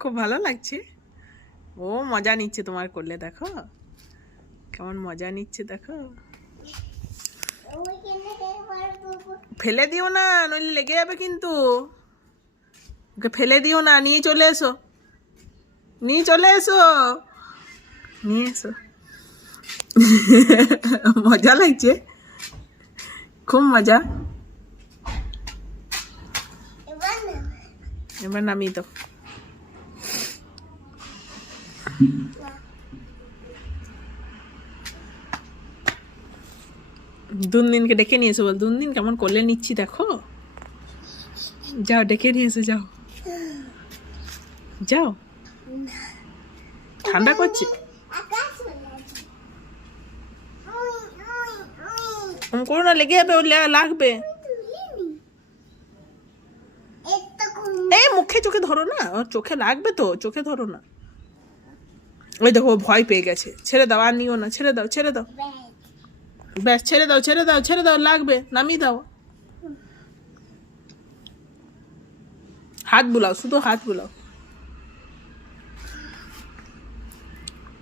খুব ভালো লাগছে। ও মজা নিচ্ছে তোমার করলে, দেখো কেমন মজা নিচ্ছে, দেখো। ফেলে দিও না, নইলে লেগে যাবে কিন্তু। ওকে ফেলে দিও না, নিয়ে চলে এসো, নিয়ে চলে এসো, নিয়ে এসো। মজা লাগছে, খুব মজা। এবার নামিয়ে দাও। দুনদিনকে ডেকে নিয়ে এসো, বল দুনদিন কেমন কোলে নিচ্ছি দেখো। যাও ডেকে নিয়ে এসো, যাও যাও, ঠান্ডা করছে। করো না, লেগে যাবে, লাগবে। এই মুখে চোখে ধরো না, ওর চোখে লাগবে তো, চোখে ধরো না। ওই দেখো ভয় পেয়ে গেছে, ছেড়ে দাও, আর নিও না, ছেড়ে দাও, ছেড়ে দাও, ব্যাস ছেড়ে দাও, ছেড়ে দাও, ছেড়ে দাও, লাগবে, নামিয়ে দাও। হাত বুলাও, শুধু হাত বুলাও।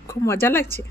খুব মজা লাগছে।